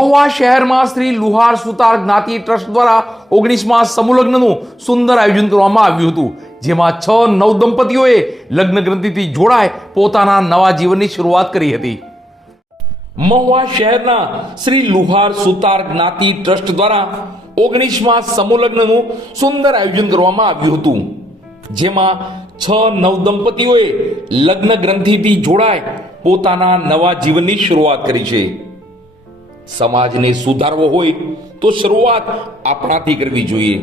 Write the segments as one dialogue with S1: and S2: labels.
S1: મહુવા શહેરમાં શ્રી લુહાર સુતાર જ્ઞાતિ ટ્રસ્ટ દ્વારા ઓગણીસમાં સમૂહલગ્નનું સુંદર આયોજન કરવામાં આવ્યું હતું, જેમાં છ નવ દંપતીઓએ લગ્ન ગ્રંથિથી જોડાય પોતાના નવા જીવનની શરૂઆત કરી હતી. મહુવા શહેરના શ્રી લુહાર સુતાર જ્ઞાતિ ટ્રસ્ટ દ્વારા ઓગણીસમાં સમૂહલગ્નનું સુંદર આયોજન કરવામાં આવ્યું હતું, જેમાં છ નવ દંપતીઓએ લગ્ન ગ્રંથિથી જોડાય પોતાના નવા જીવનની શરૂઆત કરી છે. સમાજને સુધારવો હોય તો શરૂઆત આપણાથી કરવી જોઈએ.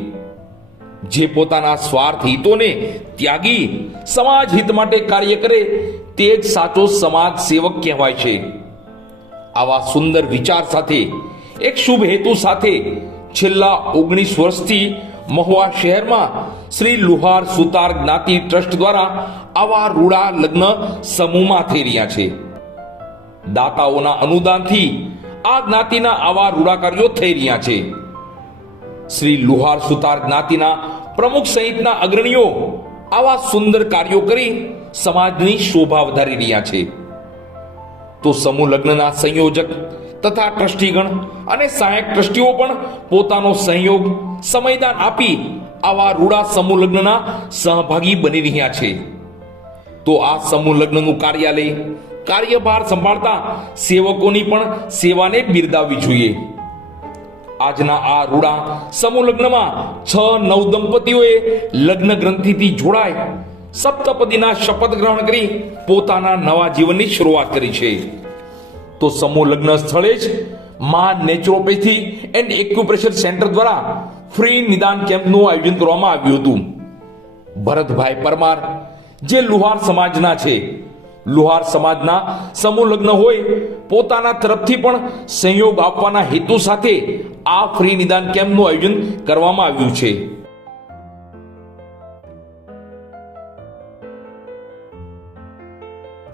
S1: જે પોતાના સ્વાર્થ હિતોને ત્યાગી સમાજ હિત માટે કાર્ય કરે તે જ સાચો સમાજ સેવક કહેવાય છે. આવા સુંદર વિચાર સાથે, એક શુભ હેતુ સાથે છેલ્લા ઓગણીસ વર્ષથી મહુવા શહેરમાં શ્રી લુહાર સુતાર જ્ઞાતિ ટ્રસ્ટ દ્વારા આવા રૂડા લગ્ન સમૂહમાં થઈ રહ્યા છે. દાતાઓના અનુદાનથી આ જ્ઞાતિના આવા રૂડાકાર્યો થઈ રહ્યા છે. શ્રી લુહાર સુતાર જ્ઞાતિના પ્રમુખ સહિતના અગ્રણીઓ આવા સુંદર કાર્યો કરી સમાજની શોભા વધારી રહ્યા છે. તો સમૂહ લગ્નના સંયોજક તથા ટ્રસ્ટીગણ અને સહાયક ટ્રસ્ટીઓ પણ પોતાનો સહયોગ, સમયદાન આપી આવા રૂડા સમૂહ લગ્નના સહભાગી બની રહ્યા છે. તો આ સમૂહ લગ્નનું કાર્યાલય કાર્યભાર સંભાળતા સેવકોની પણ સેવાને બિરદાવવી જોઈએ. આજના આ રૂડા સમૂહ લગ્નમાં છ નવ દંપતીઓએ લગ્ન ગ્રંથિથી જોડાય. સપ્તપદીના શપથ ગ્રહણ કરી પોતાના નવા જીવનની શરૂઆત કરી છે. તો સમૂહ લગ્ન સ્થળે જ મા નેચરોપેથી એન્ડ એક્યુપ્રેશર સેન્ટર દ્વારા ફ્રી નિદાન કેમ્પનું આયોજન કરવામાં આવ્યું હતું. ભરતભાઈ પરમાર, જે લુહાર સમાજના છે લુહાર સમાજના સમૂહ લગ્ન હોય, પોતાના તરફથી પણ સંયોગ આપવાના હેતુ સાથે આ ફ્રી નિદાન કેમ્પનું આયોજન કરવામાં આવ્યું છે.